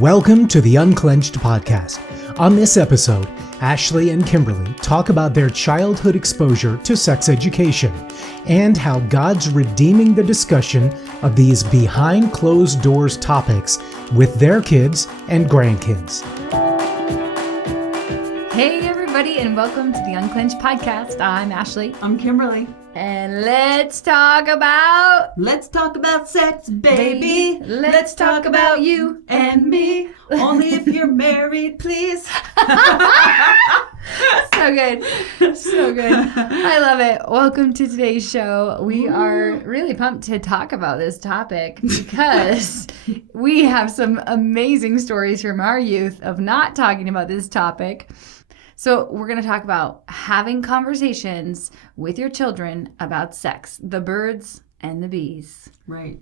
Welcome to the Unclenched podcast. On this episode, Ashley and Kimberley talk about their childhood exposure to sex education and how God's redeeming the discussion of these behind closed doors topics with their kids and grandkids. Hey everybody, and welcome to the Unclenched podcast. I'm Ashley. I'm Kimberley. And let's talk about sex, baby. Let's talk about you and me. Only if you're married, please. So good. So good. I love it. Welcome to today's show. We are really pumped to talk about this topic because we have some amazing stories from our youth of not talking about this topic. So we're going to talk about having conversations with your children about sex, the birds and the bees. Right.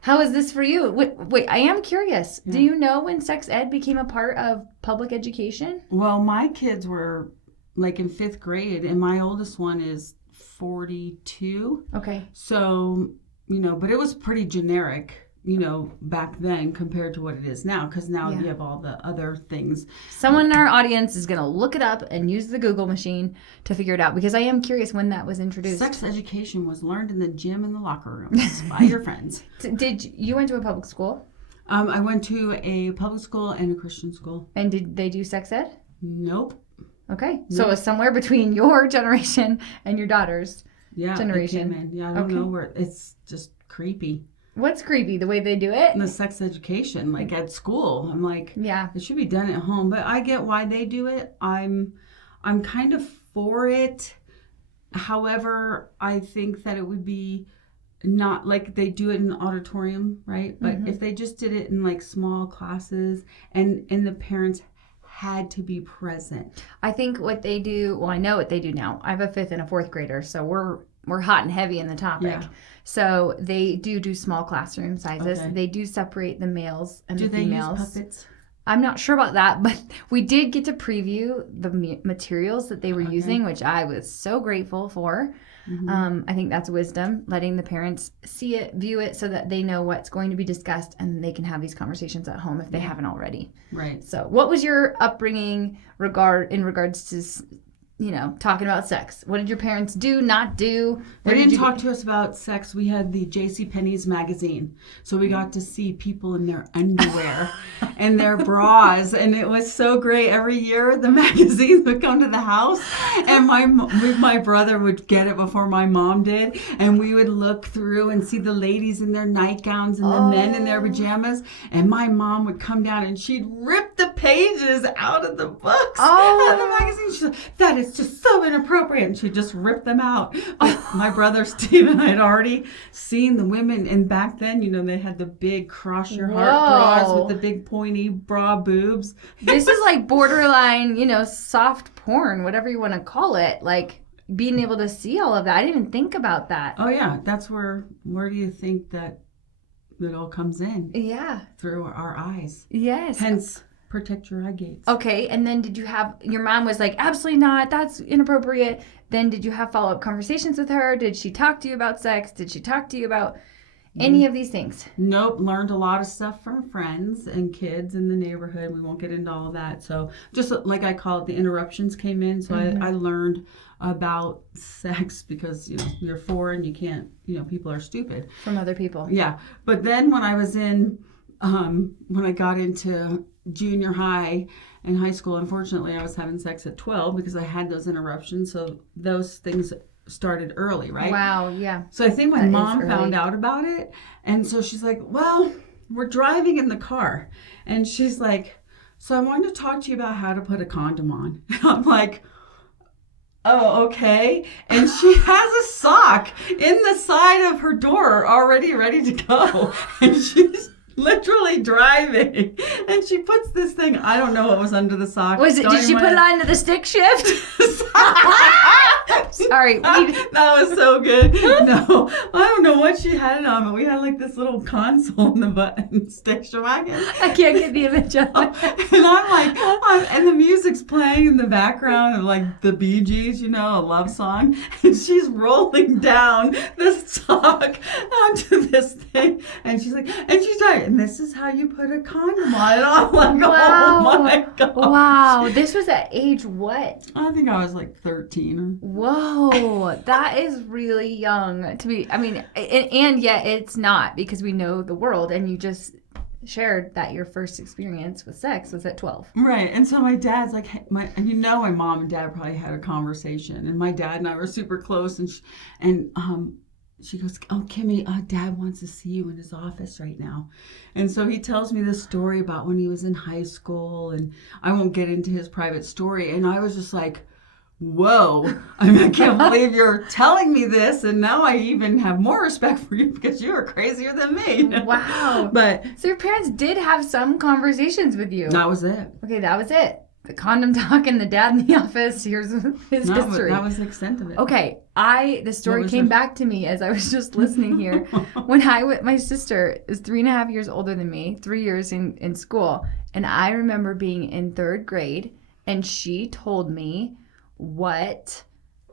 How is this for you? Wait, I am curious. Yeah. Do you know when sex ed became a part of public education? Well, my kids were like in 5th grade, and my oldest one is 42. Okay. So, but it was pretty generic, back then compared to what it is now, because now you have all the other things. Someone in our audience is going to look it up and use the Google machine to figure it out, because I am curious when that was introduced. Sex education was learned in the gym and the locker rooms by your friends. Did you went to a public school? I went to a public school and a Christian school. And did they do sex ed? Nope. Okay. So it's somewhere between your generation and your daughter's generation. It came in. Yeah, I don't know where. It's just creepy. What's creepy? The way they do it? And the sex education, like at school. I'm like, it should be done at home. But I get why they do it. I'm kind of for it. However, I think that it would be not like they do it in the auditorium, right? But if they just did it in like small classes and the parents had to be present. I think what they do, well, I know what they do now. I have a 5th and a 4th grader, so we're hot and heavy in the topic. Yeah. So they do small classroom sizes. Okay. They do separate the males and the females. Do they use puppets? I'm not sure about that, but we did get to preview the materials that they were using, which I was so grateful for. Mm-hmm. I think that's wisdom, letting the parents see it, view it, so that they know what's going to be discussed and they can have these conversations at home if they haven't already. Right. So what was your upbringing in regards to talking about sex? What did your parents do, not do? They didn't talk to us about sex. We had the JCPenney's magazine. So we got to see people in their underwear and their bras. And it was so great. Every year the magazines would come to the house. And my brother would get it before my mom did. And we would look through and see the ladies in their nightgowns and the men in their pajamas. And my mom would come down and she'd rip the pages out of the books, out of the magazine. She's like, that is just so inappropriate, and she just ripped them out. But my brother Stephen had already seen the women, and back then, they had the big cross your heart bras with the big pointy bra boobs. This is like borderline, soft porn, whatever you want to call it. Like being able to see all of that. I didn't even think about that. Oh yeah, that's where do you think that it all comes in? Yeah, through our eyes. Yes. Hence, protect your eye gates. Okay, and then did you have, your mom was like, absolutely not, that's inappropriate. Then did you have follow-up conversations with her? Did she talk to you about sex? Did she talk to you about any of these things? Nope, learned a lot of stuff from friends and kids in the neighborhood. We won't get into all of that. So just like I call it, the interruptions came in. So I learned about sex because, you're 4 and you can't, people are stupid. From other people. Yeah. But then when I was when I got into junior high and high school, unfortunately I was having sex at 12 because I had those interruptions. So those things started early, right? Wow, yeah. So I think my mom found out about it, and so she's like, well, we're driving in the car, and she's like, so I wanted to talk to you about how to put a condom on. I'm like, oh, okay. And she has a sock in the side of her door already ready to go, and she's literally driving, and she puts this thing, I don't know what was under the sock. Did she put it on into the stick shift? Sorry. That was so good. No, I don't know what she had it on, but we had like this little console in the button station wagon. I can't get the image of it. And I'm like, and the music's playing in the background of like the Bee Gees, you know, a love song. And she's rolling down this talk onto this thing. And she's like, and she's like, and this is how you put a condom on. And I'm like, Wow. oh my God. Wow. This was at age what? I think I was like 13. Whoa. That is really young to be. I mean, and yet it's not, because we know the world, and you just shared that your first experience with sex was at 12. Right. And so my dad's like, and you know, my mom and dad probably had a conversation, and my dad and I were super close, and she goes, oh, Kimmy, Dad wants to see you in his office right now. And so he tells me this story about when he was in high school, and I won't get into his private story. And I was just like, whoa, I mean, I can't believe you're telling me this. And now I even have more respect for you because you are crazier than me. Wow. But so your parents did have some conversations with you. that was it. Okay, that was it. The condom talk and the dad in the office. Here's his history. That was the extent of it. Okay, the story came back to me as I was just listening here. When my sister is 3.5 years older than me, 3 years in school, and I remember being in 3rd grade, and she told me what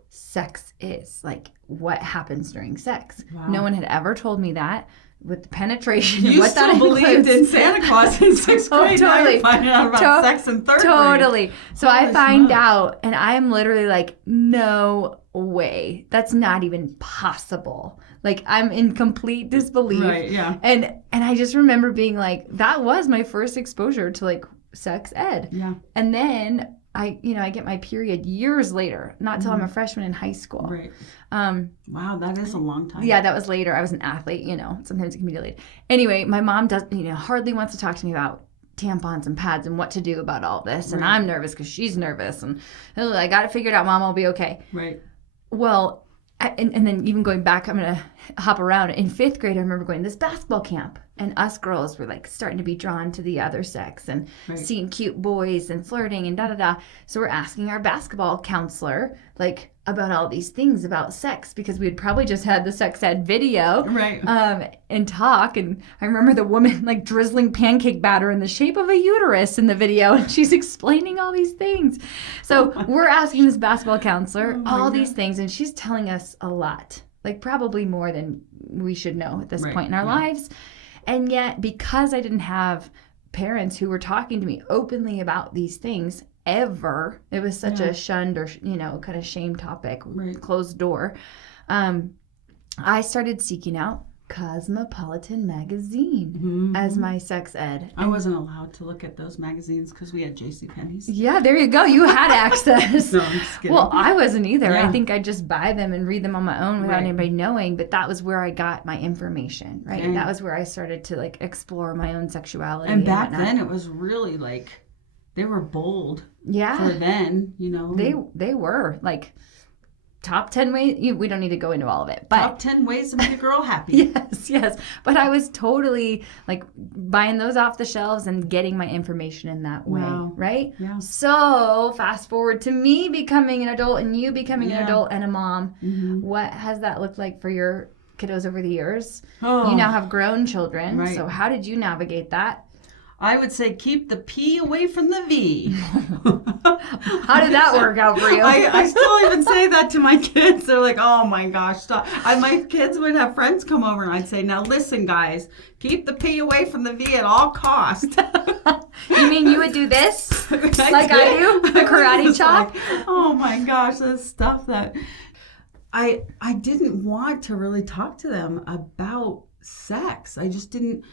sex is, like what happens during sex. Wow. No one had ever told me that. With the penetration, You and what still that believed includes. in Santa Claus in 6th grade. Now Totally. you're finding out about sex in 3rd grade. Totally. So I Holy find smokes. out, and I'm literally like, no way. That's not even possible. Like, I'm in complete disbelief. Right, yeah. And I just remember being like, that was my first exposure to like sex ed. Yeah. And then I get my period years later, not till I'm a freshman in high school. Right. Wow, that is a long time. Yeah, that was later. I was an athlete, sometimes it can be delayed. Anyway, my mom hardly wants to talk to me about tampons and pads and what to do about all this. And I'm nervous because she's nervous. And I got it figured out, Mom, I'll be okay. Right. Well, and then even going back, I'm going to hop around. In 5th grade, I remember going to this basketball camp. And us girls were like starting to be drawn to the other sex and seeing cute boys and flirting and da-da-da. So we're asking our basketball counselor, like, about all these things about sex, because we had probably just had the sex ed video. Right. And talk. And I remember the woman like drizzling pancake batter in the shape of a uterus in the video. And she's explaining all these things. So we're asking this basketball counselor all these things. And she's telling us a lot, like probably more than we should know at this point in our lives. And yet, because I didn't have parents who were talking to me openly about these things ever, it was such a shunned or, kind of shame topic, closed door. I started seeking out Cosmopolitan magazine as my sex ed. I wasn't allowed to look at those magazines because we had JCPenney's. Yeah, there you go. You had access. No, I'm just kidding. Well, I wasn't either. Yeah. I think I'd just buy them and read them on my own without anybody knowing. But that was where I got my information, right? And that was where I started to like explore my own sexuality. And back then, it was really like they were bold. Yeah. For then, They were like top 10 ways. We don't need to go into all of it, but top 10 ways to make a girl happy. Yes. But I was totally like buying those off the shelves and getting my information in that way, right? Yeah. So fast forward to me becoming an adult and you becoming an adult and a mom. Mm-hmm. What has that looked like for your kiddos over the years? Oh. You now have grown children. Right. So how did you navigate that? I would say keep the P away from the V. How did that work out for you? I still even say that to my kids. They're like, oh my gosh, stop. My kids would have friends come over and I'd say, now listen guys, keep the P away from the V at all costs. You mean you would do this? Like I do? The karate chop? Like, oh my gosh, this stuff that I didn't want to really talk to them about sex. I didn't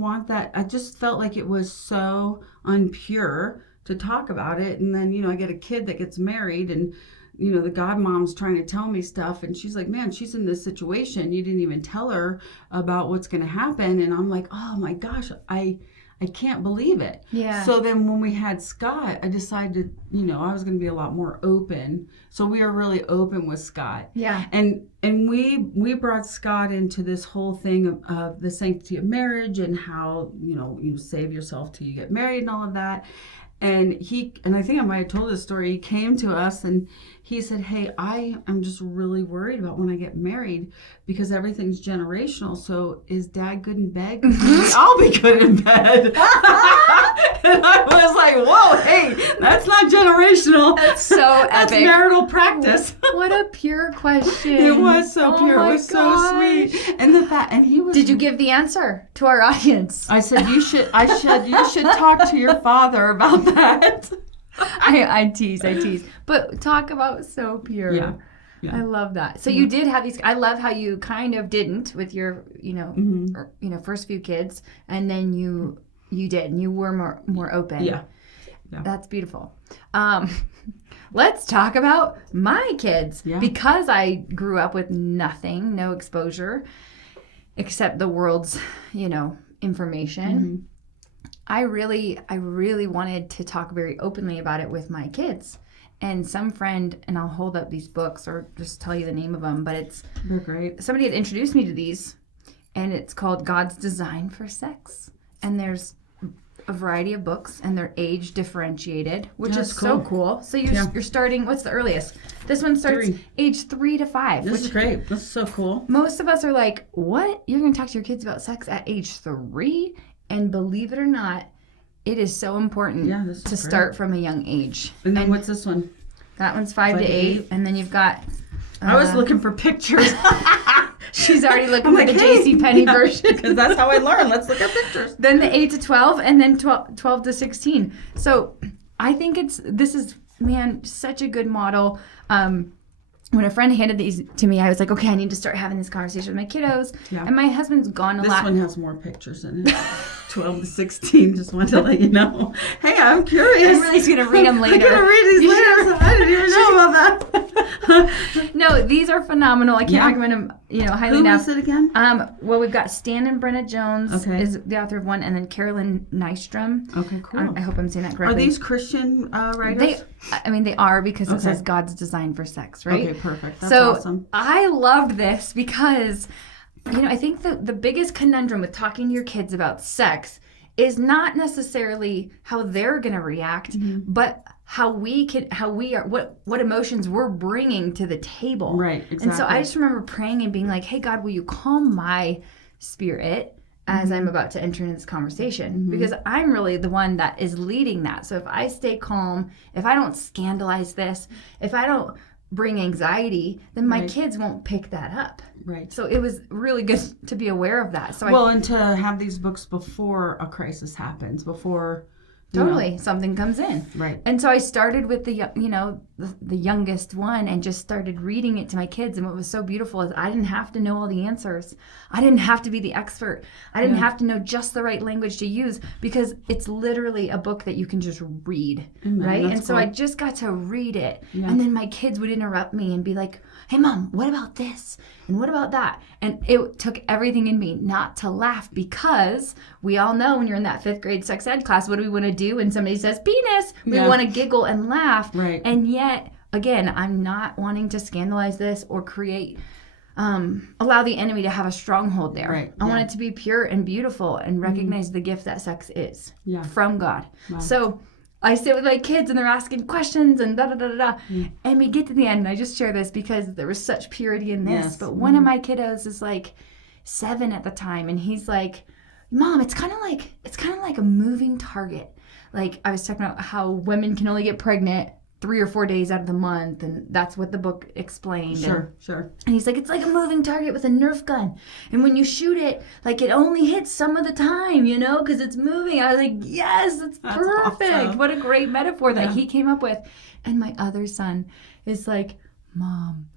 want that. I just felt like it was so unpure to talk about it. And then, I get a kid that gets married and, the godmom's trying to tell me stuff. And she's like, man, she's in this situation. You didn't even tell her about what's going to happen. And I'm like, oh my gosh, I can't believe it. Yeah. So then when we had Scott, I decided, I was going to be a lot more open. So we were really open with Scott. Yeah. And we brought Scott into this whole thing of the sanctity of marriage and how, you save yourself till you get married and all of that. And I think I might have told this story. He came to us and he said, "Hey, I am just really worried about when I get married because everything's generational. So is Dad good in bed? 'Cause I'll be good in bed." And I was like, "Whoa, hey, that's not generational. That's so That's epic. marital practice." What a pure question. It was so Oh pure. It my was so gosh. sweet. And the fact, and he was. Did you give the answer to our audience? I said you should talk to your father about that. I tease. But talk about so pure. Yeah. I love that. So you did have these. I love how you kind of didn't with your, first few kids, and then you did, and you were more open. Yeah. That's beautiful. Let's talk about my kids. Yeah. Because I grew up with nothing, no exposure, except the world's, information. I really wanted to talk very openly about it with my kids. And some friend, and I'll hold up these books or just tell you the name of them, but They're great. somebody had introduced me to these, and it's called God's Design for Sex. And there's a variety of books, and they're age differentiated, which That's is so cool. So you're starting, what's the earliest? This one starts 3. age 3 to 5. This is great. This is so cool. Most of us are like, what? You're going to talk to your kids about sex at age 3? And believe it or not, it is so important to start from a young age. And then what's this one? That one's 5 to 8. And then you've got... I was looking for pictures. She's already looking for the JCPenney version. Because that's how I learn. Let's look at pictures. Then the 8 to 12, and then 12 to 16. So I think this is such a good model. When a friend handed these to me, I was like, okay, I need to start having this conversation with my kiddos. Yeah. And my husband's gone a lot. This one has more pictures in it. 12 to 16. Just wanted to let you know. Hey, I'm curious. I'm really going to read them later. I'm going to read these later. I didn't even know about that. No, these are phenomenal. I can't recommend them, highly Who enough. was it again? Well, we've got Stan and Brenna Jones is the author of one, and then Carolyn Nystrom. Okay, cool. I hope I'm saying that correctly. Are these Christian writers? They are, because it says God's Design for Sex, right? Okay, perfect. That's awesome. I loved this because, I think the biggest conundrum with talking to your kids about sex is not necessarily how they're going to react, but how we are, what emotions we're bringing to the table. Right, exactly. And so I just remember praying and being like, hey, God, will you calm my spirit as I'm about to enter into this conversation? Because I'm really the one that is leading that. So if I stay calm, if I don't scandalize this, if I don't bring anxiety, then my kids won't pick that up. Right. So it was really good to be aware of that. So and to have these books before a crisis happens, before something comes in. Right. And so I started with the youngest one and just started reading it to my kids. And what was so beautiful is I didn't have to know all the answers. I didn't have to be the expert. I didn't have to know just the right language to use, because it's literally a book that you can just read. Right. And so I just got to read it. Yeah. And then my kids would interrupt me and be like, hey, Mom, what about this? And what about that? And it took everything in me not to laugh, because we all know when you're in that 5th grade sex ed class, what do we want to do when somebody says penis? We want to giggle and laugh. Right. And yet, again, I'm not wanting to scandalize this or create, allow the enemy to have a stronghold there. Right. I want it to be pure and beautiful and recognize the gift that sex is from God. Wow. So I sit with my kids and they're asking questions and da-da-da-da-da. And we get to the end, and I just share this because there was such purity in this. Yes. But one of my kiddos is like 7 at the time, and he's like, Mom, it's kind of like a moving target. Like, I was talking about how women can only get pregnant 3 or 4 days out of the month, and that's what the book explained. Sure. And he's like, it's like a moving target with a Nerf gun. And when you shoot it, like, it only hits some of the time, because it's moving. I was like, yes, that's perfect. Awesome. What a great metaphor that he came up with. And my other son is like, Mom,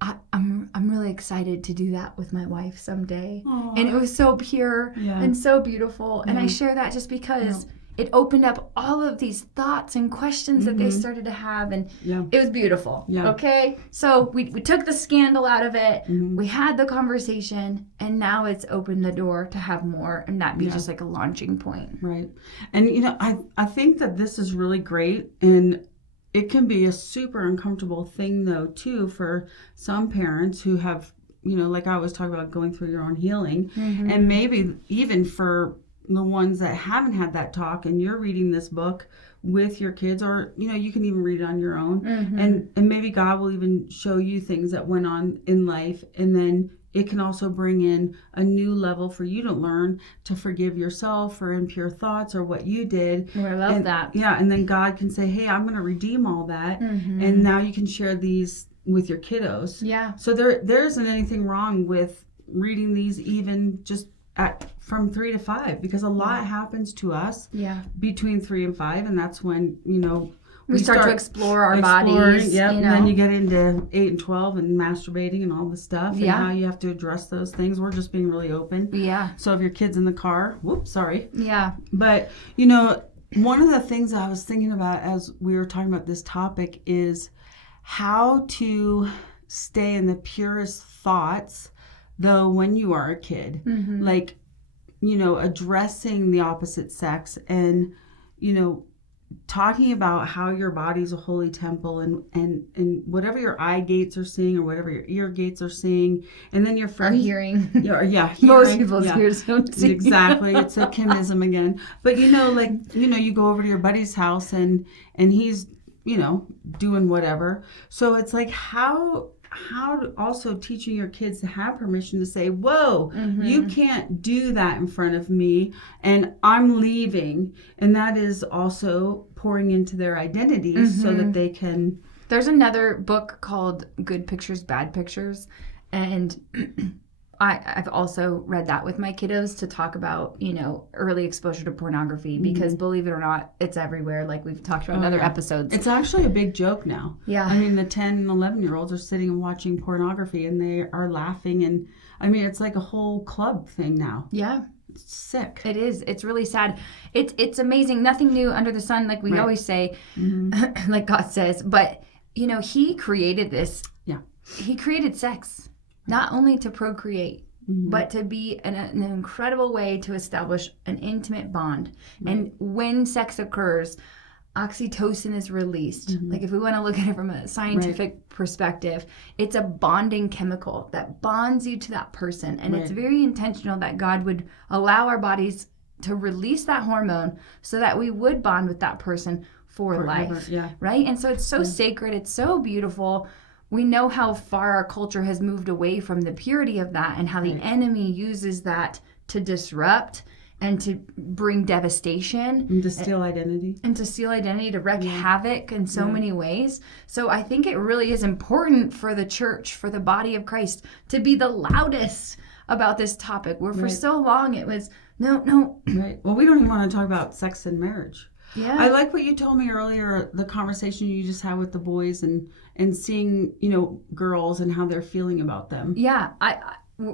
I'm really excited to do that with my wife someday. Aww. And it was so pure and so beautiful. And I share that just because it opened up all of these thoughts and questions that they started to have, and it was beautiful. Yeah. Okay? So we took the scandal out of it, we had the conversation, and now it's opened the door to have more, and that be just like a launching point. Right. And, I think that this is really great, and it can be a super uncomfortable thing, though, too, for some parents who have, like I was talking about, going through your own healing, and maybe even for the ones that haven't had that talk, and you're reading this book with your kids, or you can even read it on your own, and maybe God will even show you things that went on in life, and then it can also bring in a new level for you to learn to forgive yourself for impure thoughts or what you did. Oh, I love that. Yeah, and then God can say, hey, I'm going to redeem all that, and now you can share these with your kiddos. Yeah. So there isn't anything wrong with reading these even just from 3 to 5, because a lot happens to us between 3 and 5, and that's when we start to explore our bodies. Yep, and then you get into 8 and 12 and masturbating and all this stuff, and how you have to address those things. We're just being really open. Yeah. So if your kid's in the car, whoops, sorry. Yeah. But one of the things I was thinking about as we were talking about this topic is how to stay in the purest thoughts, though, when you are a kid, like, addressing the opposite sex, and, talking about how your body's a holy temple, and whatever your eye gates are seeing or whatever your ear gates are seeing, and then your friends hearing. Hearing. Most people's ears don't see. Exactly. It's a Kimism again. But you go over to your buddy's house and he's doing whatever. So it's like how also teaching your kids to have permission to say, whoa, you can't do that in front of me, and I'm leaving. And that is also pouring into their identities so that they can. There's another book called Good Pictures, Bad Pictures. And I've also read that with my kiddos to talk about, early exposure to pornography, because believe it or not, it's everywhere. Like we've talked about in other episodes. It's actually a big joke now. Yeah. I mean, the 10 and 11-year-olds are sitting and watching pornography, and they are laughing. And I mean, it's like a whole club thing now. Yeah. It's sick. It is. It's really sad. It's amazing. Nothing new under the sun, like we always say, like God says. But, he created this. Yeah. He created sex. Not only to procreate, but to be an incredible way to establish an intimate bond. And when sex occurs, oxytocin is released. Like if we want to look at it from a scientific perspective, it's a bonding chemical that bonds you to that person. And it's very intentional that God would allow our bodies to release that hormone so that we would bond with that person for life. Yeah. Right? And so it's so sacred. It's so beautiful. We know how far our culture has moved away from the purity of that, and how the enemy uses that to disrupt and to bring devastation. And to steal identity. To wreak havoc in so many ways. So I think it really is important for the church, for the body of Christ, to be the loudest about this topic, where for so long it was, no. Right. Well, we don't even want to talk about sex and marriage. Yeah. I like what you told me earlier, the conversation you just had with the boys and seeing, girls and how they're feeling about them. Yeah.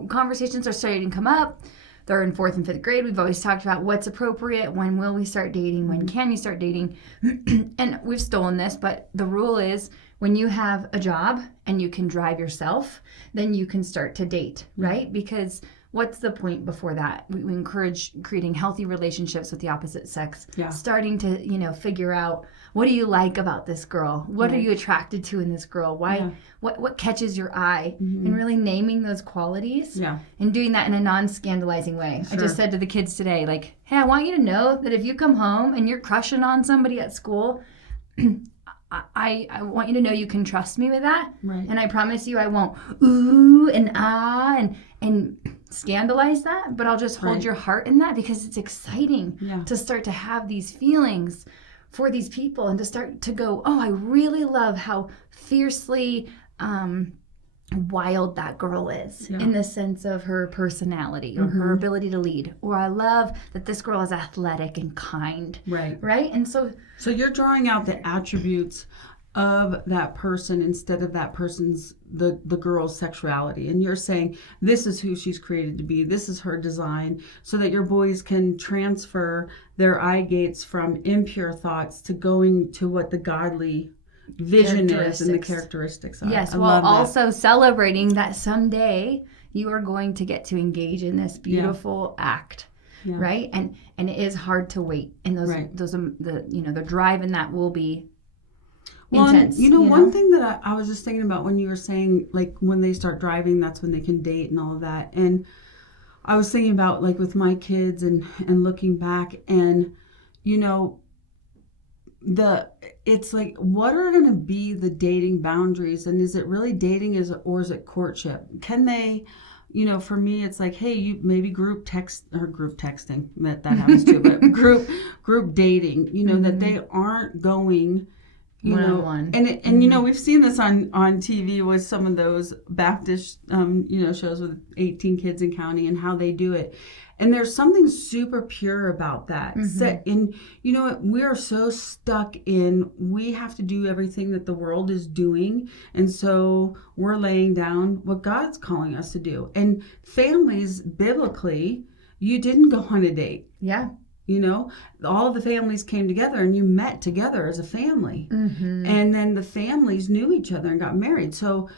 Conversations are starting to come up. They're in 4th and 5th grade. We've always talked about what's appropriate. When will we start dating? When can you start dating? And we've stolen this, but the rule is when you have a job and you can drive yourself, then you can start to date, right? Because what's the point before that? We encourage creating healthy relationships with the opposite sex. Yeah. Starting to, figure out, what do you like about this girl? What are you attracted to in this girl? Why? Yeah. What catches your eye? And really naming those qualities. Yeah. And doing that in a non-scandalizing way. Sure. I just said to the kids today, like, hey, I want you to know that if you come home and you're crushing on somebody at school, I want you to know you can trust me with that. Right. And I promise you I won't ooh and ah and scandalize that, but I'll just hold your heart in that, because it's exciting to start to have these feelings for these people, and to start to go, oh, I really love how fiercely wild that girl is in the sense of her personality or her ability to lead. Or I love that this girl is athletic and kind. Right? And so you're drawing out the attributes of that person instead of that person's the girl's sexuality, and you're saying this is who she's created to be, this is her design, so that your boys can transfer their eye gates from impure thoughts to going to what the godly vision is and the characteristics are. Yes, while also celebrating that someday you are going to get to engage in this beautiful act. Right? And it is hard to wait, and the drive in that will be intense. One thing that I was just thinking about when you were saying, like, when they start driving, that's when they can date and all of that. And I was thinking about like with my kids and looking back, and you know, it's like, what are going to be the dating boundaries, and is it really dating, or is it courtship? Can they, you know, for me it's like, hey, you maybe group texting that happens too, but group dating, you know, that they aren't going, you know, one-on-one. And you know, we've seen this on TV with some of those Baptist you know, shows with 18 kids and counting, and how they do it. And there's something super pure about that. And you know what? We are so stuck in, we have to do everything that the world is doing. And so we're laying down what God's calling us to do. And families, biblically, you didn't go on a date. Yeah. You know, all the families came together and you met together as a family. And then the families knew each other and got married. So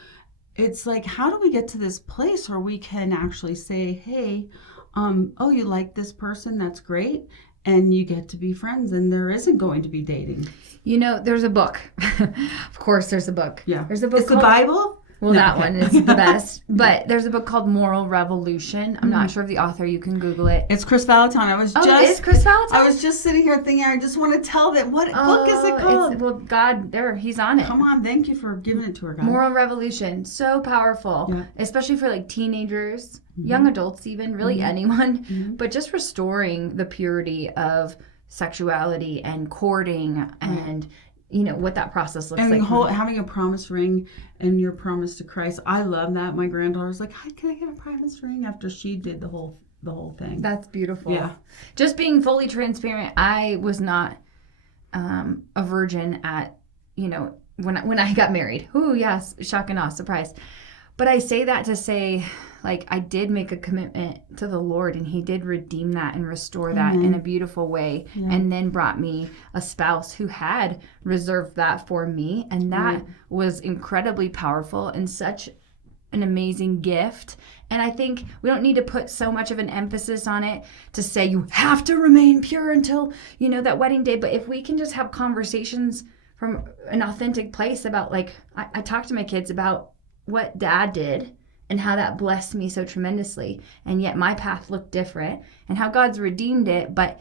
it's like, how do we get to this place where we can actually say, hey, oh, you like this person? That's great. And you get to be friends, and there isn't going to be dating. You know, there's a book. Of course, there's a book. Yeah. There's a book. It's the Bible? Well, No, that okay. one is the best. But there's a book called Moral Revolution. I'm not sure of the author. You can Google it. It's Chris Valentine. It is Chris Valentine? I was just sitting here thinking, I just want to tell that. What book is it called? Well, God, he's on it. Come on, thank you for giving it to her, God. Moral Revolution. So powerful. Yeah. Especially for like teenagers, young adults even, really anyone. But just restoring the purity of sexuality and courting and you know what that process looks and like. Having a promise ring and your promise to Christ. I love that. My granddaughter's like, can I get a promise ring, after she did the whole thing. That's beautiful. Yeah. Just being fully transparent, I was not a virgin at, you know, when I got married. Ooh, yes, shock and awe, surprise. But I say that to say, like, I did make a commitment to the Lord, and he did redeem that and restore that in a beautiful way, and then brought me a spouse who had reserved that for me, and that was incredibly powerful and such an amazing gift. And I think we don't need to put so much of an emphasis on it to say you have to remain pure until, you know, that wedding day. But if we can just have conversations from an authentic place about, like, I talk to my kids about what Dad did and how that blessed me so tremendously, and yet my path looked different, and how God's redeemed it. But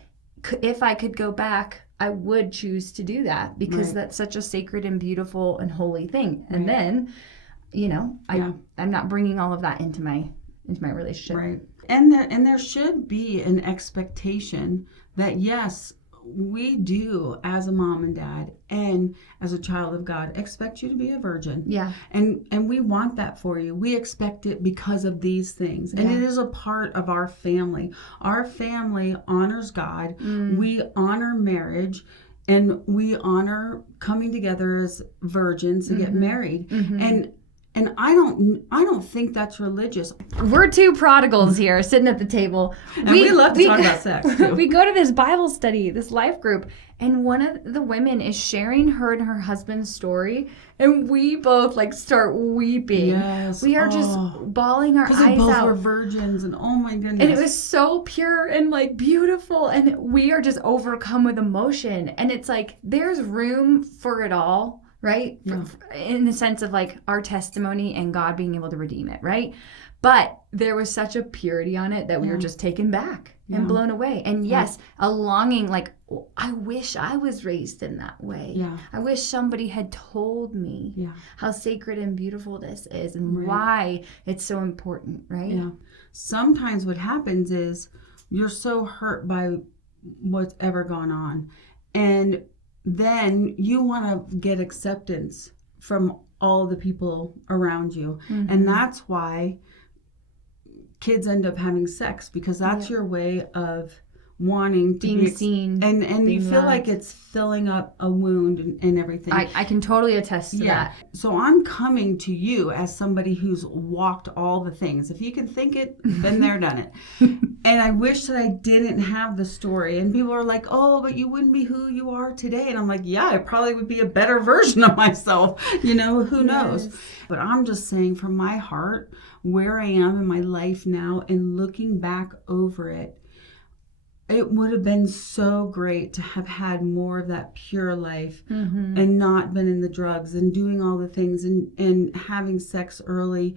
if I could go back, I would choose to do that, because that's such a sacred and beautiful and holy thing. And then, you know, I'm not bringing all of that into my relationship. Right. And there should be an expectation that, yes, we do, as a mom and dad and as a child of God, expect you to be a virgin. Yeah. And we want that for you. We expect it because of these things. And it is a part of our family. Our family honors God. We honor marriage. And we honor coming together as virgins to get married. And I don't think that's religious. We're two prodigals here sitting at the table. And we love to talk about sex, too. We go to this Bible study, this life group, and one of the women is sharing her and her husband's story, and we both like start weeping. Yes. We are just bawling our eyes out. Because they both were virgins, and oh my goodness. And it was so pure and like beautiful, and we are just overcome with emotion. And it's like there's room for it all. Right? Yeah. In the sense of like our testimony and God being able to redeem it, right? But there was such a purity on it that we were just taken back and blown away. And yes, a longing, like, I wish I was raised in that way. Yeah. I wish somebody had told me how sacred and beautiful this is and why it's so important, right? Yeah. Sometimes what happens is you're so hurt by what's ever gone on. And then you want to get acceptance from all the people around you. And that's why kids end up having sex, because that's your way of wanting to be seen, and you feel loved. Like it's filling up a wound and everything. I can totally attest to that. So I'm coming to you as somebody who's walked all the things. If you can think it, been there, done it. And I wish that I didn't have the story. And people are like, oh, but you wouldn't be who you are today. And I'm like, yeah, I probably would be a better version of myself. You know, who knows? But I'm just saying, from my heart, where I am in my life now and looking back over it, it would have been so great to have had more of that pure life and not been in the drugs and doing all the things and having sex early.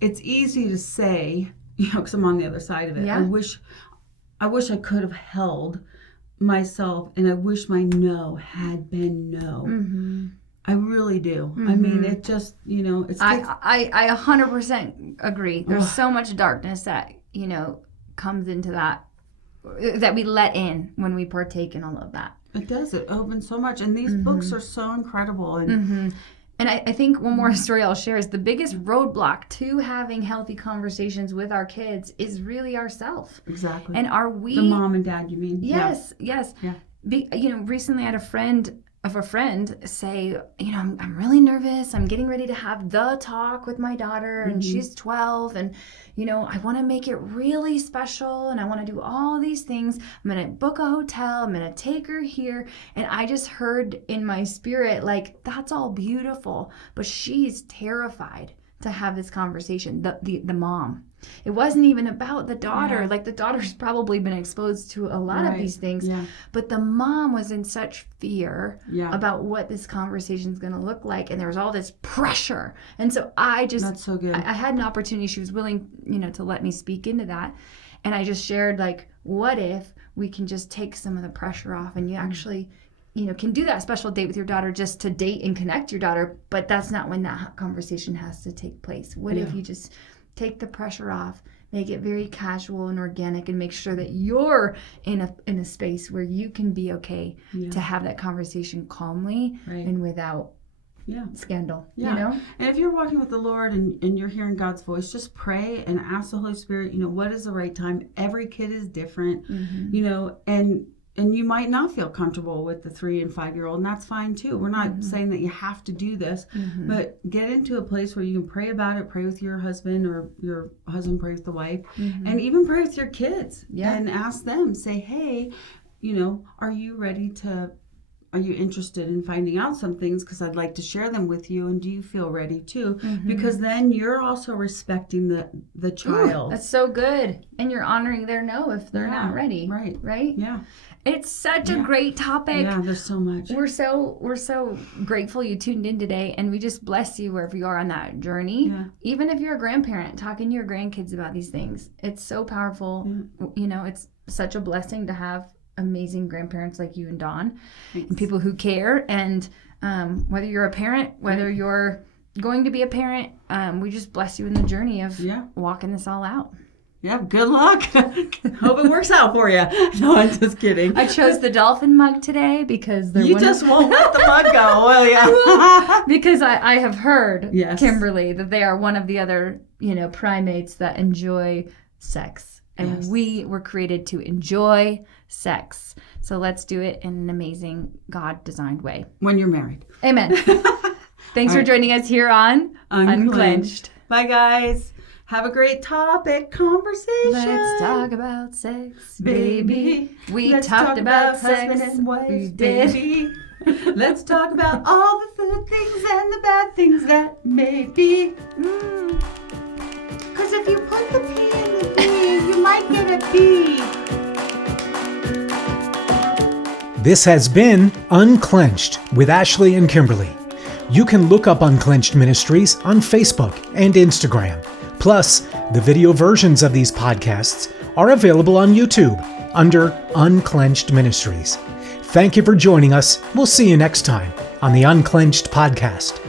It's easy to say, because I'm on the other side of it. Yeah. I wish I could have held myself, and I wish my no had been no. Mm-hmm. I really do. I mean, it just, it's. I 100% agree. There's so much darkness that, comes into that we let in when we partake in all of that. It does. It opens so much. And these books are so incredible. And And I think one more story I'll share is the biggest roadblock to having healthy conversations with our kids is really ourselves. Exactly. And are we... The mom and dad, you mean? Yes. Yeah. Recently I had a friend say, I'm really nervous. I'm getting ready to have the talk with my daughter, and she's 12, and, I want to make it really special, and I want to do all these things. I'm going to book a hotel. I'm going to take her here. And I just heard in my spirit, like, that's all beautiful, but she's terrified to have this conversation, the mom. It wasn't even about the daughter. Like, the daughter's probably been exposed to a lot of these things. Yeah. But the mom was in such fear about what this conversation is going to look like. And there was all this pressure. And so that's so good. I had an opportunity. She was willing, to let me speak into that. And I just shared, like, what if we can just take some of the pressure off, and you actually, can do that special date with your daughter just to date and connect your daughter. But that's not when that conversation has to take place. What if you just take the pressure off, make it very casual and organic, and make sure that you're in a space where you can be okay to have that conversation calmly and without scandal. And if you're walking with the Lord and you're hearing God's voice, just pray and ask the Holy Spirit, what is the right time. Every kid is different, and you might not feel comfortable with the 3 and 5-year-old, and that's fine too. We're not saying that you have to do this, but get into a place where you can pray about it, pray with your husband, or your husband pray with the wife, and even pray with your kids and ask them, say, hey, are you interested in finding out some things? Because I'd like to share them with you. And do you feel ready too? Because then you're also respecting the child. Ooh, that's so good. And you're honoring their no if they're not ready. Right? Yeah. It's such a great topic. Yeah, there's so much. We're so grateful you tuned in today, and we just bless you wherever you are on that journey. Yeah. Even if you're a grandparent, talking to your grandkids about these things. It's so powerful. Yeah. It's such a blessing to have amazing grandparents like you and Dawn. Thanks. And people who care. And whether you're a parent, whether you're going to be a parent, we just bless you in the journey of walking this all out. Yeah, good luck. Hope it works out for you. No, I'm just kidding. I chose the dolphin mug today because you just won't let the mug go, will you? Because I have heard, Kimberley, that they are one of the other primates that enjoy sex. And we were created to enjoy sex. So let's do it in an amazing God-designed way. When you're married. Amen. Thanks for joining us here on Unclenched. Bye, guys. Have a great topic conversation. Let's talk about sex, baby. We talked about sex and wife, baby. Let's talk about all the good things and the bad things that may be. Because if you put the P in the B, you might get a B. This has been Unclenched with Ashley and Kimberley. You can look up Unclenched Ministries on Facebook and Instagram. Plus, the video versions of these podcasts are available on YouTube under Unclenched Ministries. Thank you for joining us. We'll see you next time on the Unclenched Podcast.